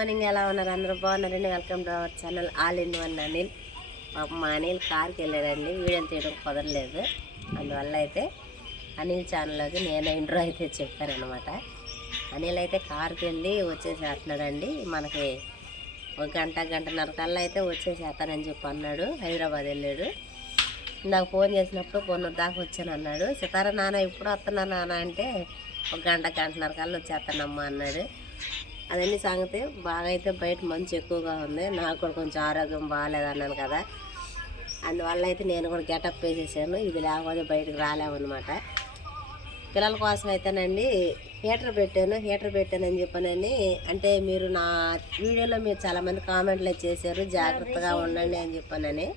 Morning, ఎలా ఉన్నారు? అందరూ బాగున్నారండి. Welcome to our channel all in one Anil. మా అనిల్ కార్కి వెళ్ళాడండి, వీడియోలు తీయడం కుదరలేదు. అందువల్ల అయితే అనిల్ ఛానల్లోకి నేను ఇంట్రో అయితే చెప్పానమాట. అనిల్ అయితే కార్కి వెళ్ళి వచ్చేసేస్తున్నాడండి. మనకి ఒక గంటన్నర కల్లా అయితే వచ్చేసేస్తానని చెప్పి అన్నాడు. హైదరాబాద్ వెళ్ళాడు. నాకు ఫోన్ చేసినప్పుడు పొన్నూరు దాకా వచ్చాను అన్నాడు. సితారా నాన్న ఇప్పుడు వస్తున్నా నాన్న అంటే ఒక గంటన్నర కల్లా వచ్చేస్తానమ్మా అన్నాడు. అదన్నీ సంగతి. బాగా అయితే బయట మంచు ఎక్కువగా ఉంది. నాకు కూడా కొంచెం ఆరోగ్యం బాగాలేదన్నాను కదా, అందువల్ల అయితే నేను కూడా గెటప్ వేసేసాను. ఇది లేకపోతే బయటకు రాలేమన్నమాట. పిల్లల కోసం అయితేనండి హీటర్ పెట్టానని చెప్పానని, అంటే మీరు నా వీడియోలో మీరు చాలామంది కామెంట్లు చేశారు, జాగ్రత్తగా ఉండండి అని చెప్పానని.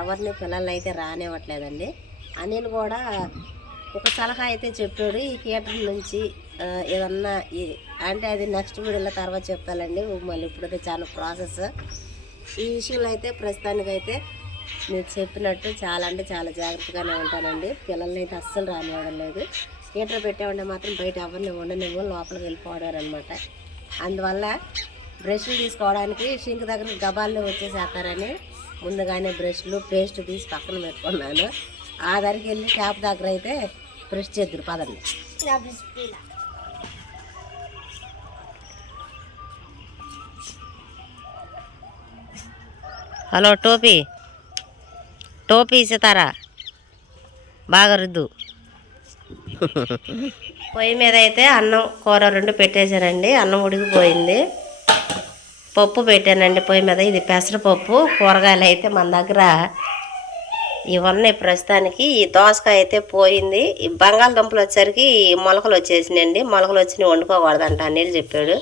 ఎవరిని పిల్లల్ని అయితే రానివ్వట్లేదండి. అనిల్ కూడా ఒక సలహా అయితే చెప్పాడు. ఈ హీటర్ నుంచి ఏదన్నా అంటే అది నెక్స్ట్ వీడియోలో తర్వాత చెప్తానండి. మళ్ళీ ఇప్పుడైతే చాలా ప్రాసెస్. ఈ విషయంలో అయితే ప్రస్తుతానికైతే మీరు చెప్పినట్టు చాలా అంటే చాలా జాగ్రత్తగానే ఉంటానండి. పిల్లల్ని అయితే అస్సలు రానివ్వడం లేదు. హీటర్ పెట్టామంటే మాత్రం బయట ఎవరిని ఉండనివ్వు, లోపలికి వెళ్ళిపోవడం అనమాట. అందువల్ల బ్రష్లు తీసుకోవడానికి షింక్ దగ్గర గబాల్లో వచ్చేసేస్తారని ముందుగానే బ్రష్లు పేస్ట్ తీసి పక్కన పెట్టుకున్నాను. ఆ దగ్గరికి వెళ్ళి ట్యాప్ దగ్గర అయితే బ్రష్ చేద్దరు పదండి. హలో టోపీ సితారా, బాగా రుద్దు. పొయ్యి మీద అయితే అన్నం కూర రెండు పెట్టేశానండి. అన్నం ఉడికిపోయింది. పప్పు పెట్టానండి పొయ్యి మీద. ఇది పెసరపప్పు. కూరగాయలు అయితే మన దగ్గర ఇవన్నీ ప్రస్తుతానికి. ఈ దోసకాయ అయితే పోయింది. ఈ బంగాళదుంపలు వచ్చేసరికి మొలకలు వచ్చేసినాయండి. మొలకలు వచ్చినాయి వండుకోకూడదంట అనిల్ చెప్పాడు.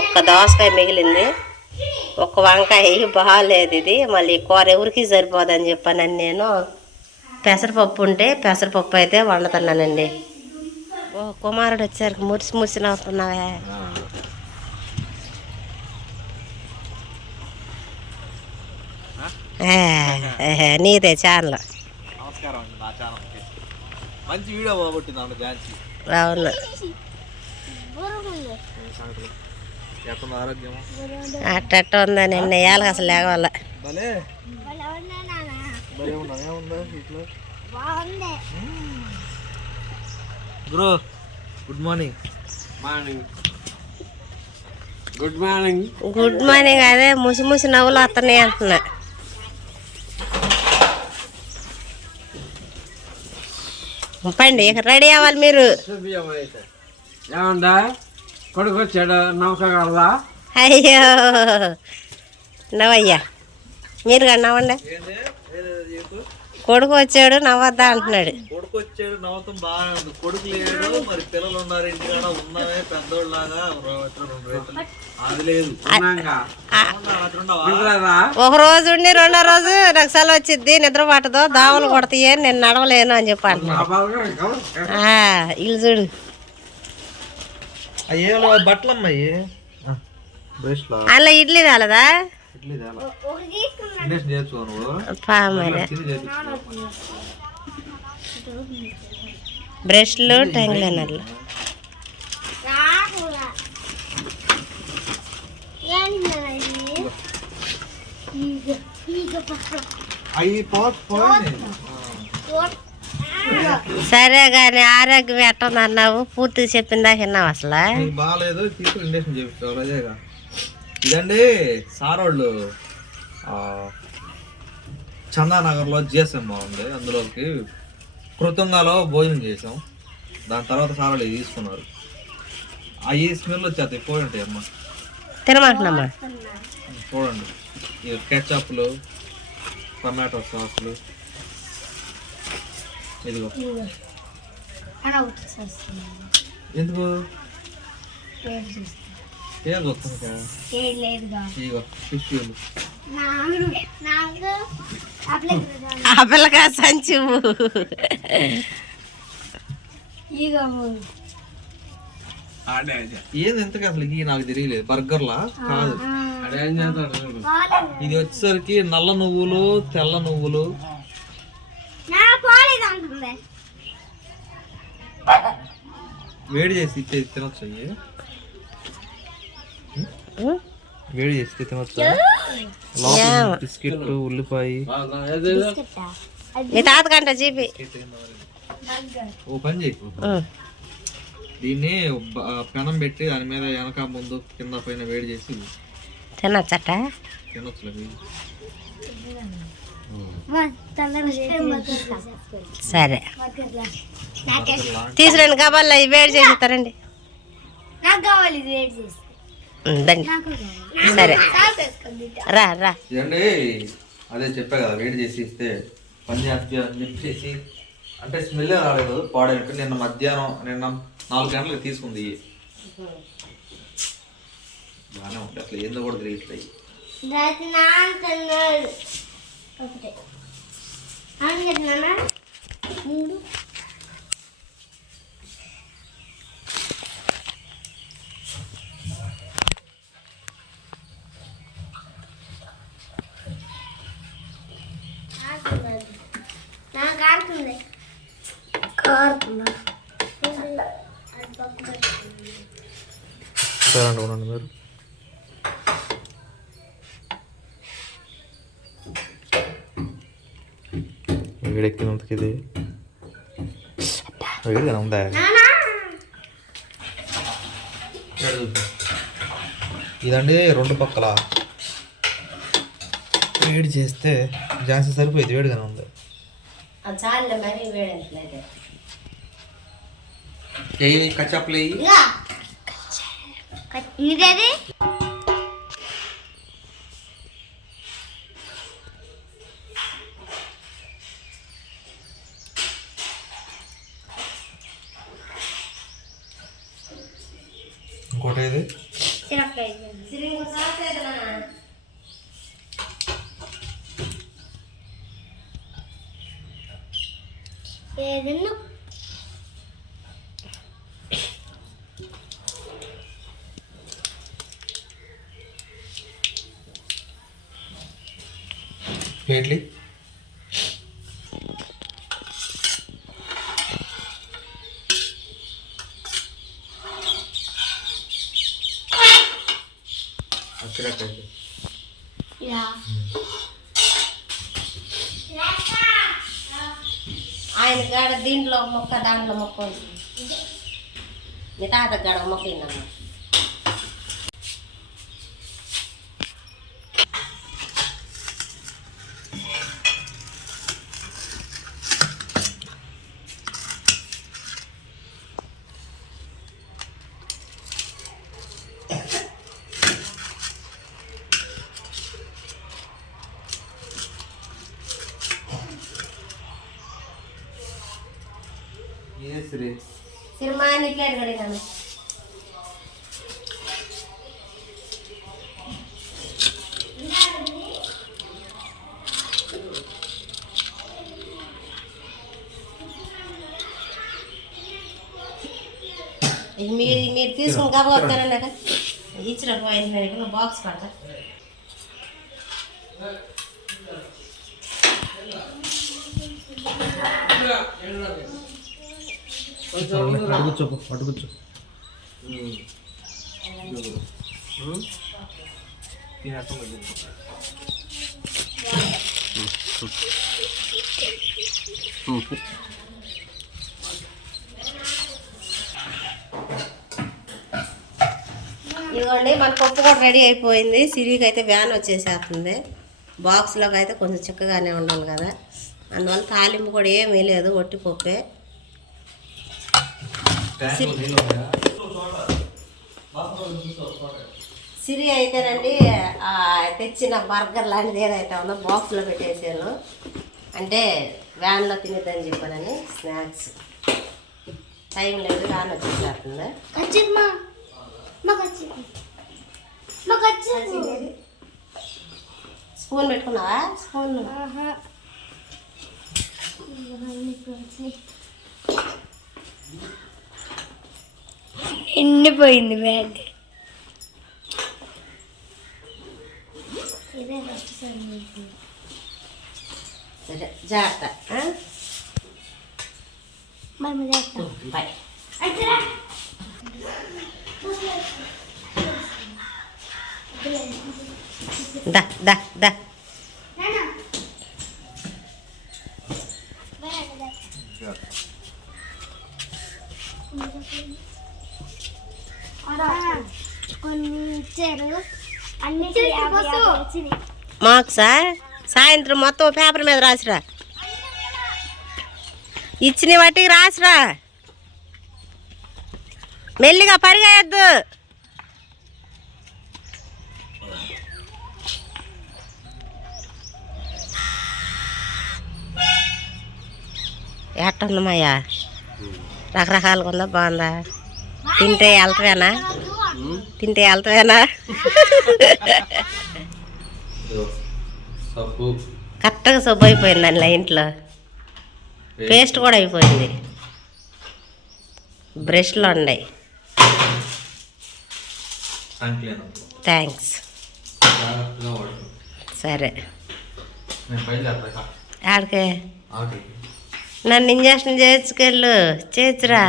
ఒక్క దోసకాయ మిగిలింది. ఒక్క వంకాయ బాగాలేదు. ఇది మళ్ళీ కూర ఎవరికి సరిపోదని చెప్పానని నేను పెసరపప్పు ఉంటే పెసరపప్పు అయితే వండుతున్నానండి. ఓ కుమారుడు వచ్చేసరికి మురిసి నవ్వుతున్నావే. నీదే ఛానల్. అవును, అట్ట ఉందా? నిన్న ఏళ్ళకి అసలు లేవాల. Good morning. Good morning. అదే ముసి నవ్వులు వస్తున్నాయి అంటున్నా. పండి ఇక రెడీ అవ్వాలి మీరు. కొడుకు వచ్చాడు, నవ్వుకోగలదా? అయ్యో నవ్వయ్యా, మీరు కానీ నవ్వండి. కొడుకు వచ్చాడు నవ్వద్దా అంటున్నాడు. కొడుకు వచ్చాడు నవ్వుతాం బాగా ఉంది. కొడుకు లేడు, మరి పిల్లలు ఉన్నారు ఇంటికాడ, ఉన్నవే పెద్దోళ్ళలాగా. అది లేదు, ఒక రోజు ఉండి రెండో రోజు నాకు సెలవు వచ్చింది, నిద్ర పట్టదు, దావలు కొడతాయి, నేను నడవలేను అని చెప్పి అంటున్నాడు. ఇల్లు చూడు. బట్టలు అమ్మాయి అలా ఇడ్లీ రాలేదా? బ్రష్లు టెంగ్లైనర్లు సరే కానీ ఆరోగ్యం ఎట్టంది అన్నావు, పూర్తిగా చెప్పిందాక విన్నావు అసలు? బాగాలేదు, ఇంజక్షన్ చేయించావు. అదేగా ఇదండి సార్ వాళ్ళు చందానగర్లో జిఎస్ఎం ఉంది, అందులోకి కృతంగాలో భోజనం చేసాం. దాని తర్వాత సార్ వాళ్ళు తీసుకున్నారు. అవి స్మెల్ వచ్చేస్తాయి, పోయింటాయి అమ్మ. తినమంటున్నామ్మా చూడండి, ఈ కెచప్లు, టమాటో సాసులు, ఇదిగో ఎందుకు ఏం చూస్తుంది? ఇగో టిష్యూలు, ఆపిల్లగా సంచు. ఏది ఎంతకు అసలు నాకు తెలియలేదు. బర్గర్లా కాదు, ఇది వచ్చేసరికి నల్ల నువ్వులు, తెల్ల నువ్వులు. వేడి చేసి ఇచ్చేది తినొచ్చు. వేడి చేస్తే తినొచ్చా? బిస్కెట్, ఉల్లిపాయ. మీ తాతకంట జీపి ఓ పని చేయకు, దీన్ని పెనం పెట్టి దాని మీద వెనక ముందు కింద పైన వేడి చేసి తినచ్చట. తినొచ్చు. సరే తీసుకురండి, గబాల్లో ఇవి వేడి చేస్తారండి. దండి సరే రా రా. ఇదండి అదే చెప్పా కదా, వేడి చేసి ఇస్తే పని చేస్తే అని చెప్పేసి, అంటే స్మెల్ రాలేదు, పాడైనట్టు. నిన్న 4 గంటలకు తీసుకుంది. బాగానే ఉంటాయి, అసలు ఏందో కూడా తిరిగిట్లయి. అనుకున్నాను మీరు. వేడెక్కినందుకు ఇది వేడిగా ఉందా? ఇదండి 2 పక్కల వేడి చేస్తే జాస్తి సరిపోయింది, వేడిగానే ఉంది. చాలే మరి వేడి కచ్చప్లు ఇంకోటి ఏది ఏదన్నా ప్లేట్లీ వచ్చినట్టయితే ఆయన కాడ దీంట్లో ఒక మొక్క, దాంట్లో మొక్క ఉంది. మీ తాత కాడ మొక్క అయిందమ్మా. సినిమా ప్లేట్ కడిగాను. మీరు తీసుకుని కాబోతానండి కదా, ఇచ్చిన పోయింది బాక్స్ పడతా. అడుగుచ్చు ఇదిగోండి మన పప్పు కూడా రెడీ అయిపోయింది. సిరికి అయితే వ్యాన్ వచ్చేసేస్తుంది. బాక్స్లోకి అయితే కొంచెం చిక్కగానే ఉండాలి కదా, అందువల్ల తాలింపు కూడా ఏమీ లేదు, ఒట్టి పప్పే. సిరి అయితేనండి తెచ్చిన బర్గర్ లాంటిది ఏదైతే ఉందో బాక్స్లో పెట్టేసాను, అంటే వ్యాన్లో తినేద్దని చెప్పానని. స్నాక్స్ టైం లేదు, వ్యాన్ వచ్చేసేస్తుంది. స్పూన్ పెట్టుకున్నావా? స్పూన్ ఎండిపోయింది బ్యాగ్. సరే జాగ్రత్త. బాయ్. దా దా దా కొన్ని ఇచ్చారు అన్ని మాకు సాయంత్రం మొత్తం పేపర్ మీద రాసిరా, ఇచ్చిన వాటికి రాసిరా, మెల్లిగా పరిగెయ్యద్దు. ఎట్టుందమ్మయ్యా, రకరకాలుగా ఉందా, బాగుందా? తింటే వెళ్తావేనా? తింటే వెళ్తావేనా? సబ్బు కరెక్ట్గా సబ్బు అయిపోయింది అందులో, ఇంట్లో పేస్ట్ కూడా అయిపోయింది, బ్రష్లు ఉన్నాయి. థ్యాంక్స్. సరే ఆడికే నన్ను ఇంజక్షన్ చేసుకెళ్ళు, చేర్చురా.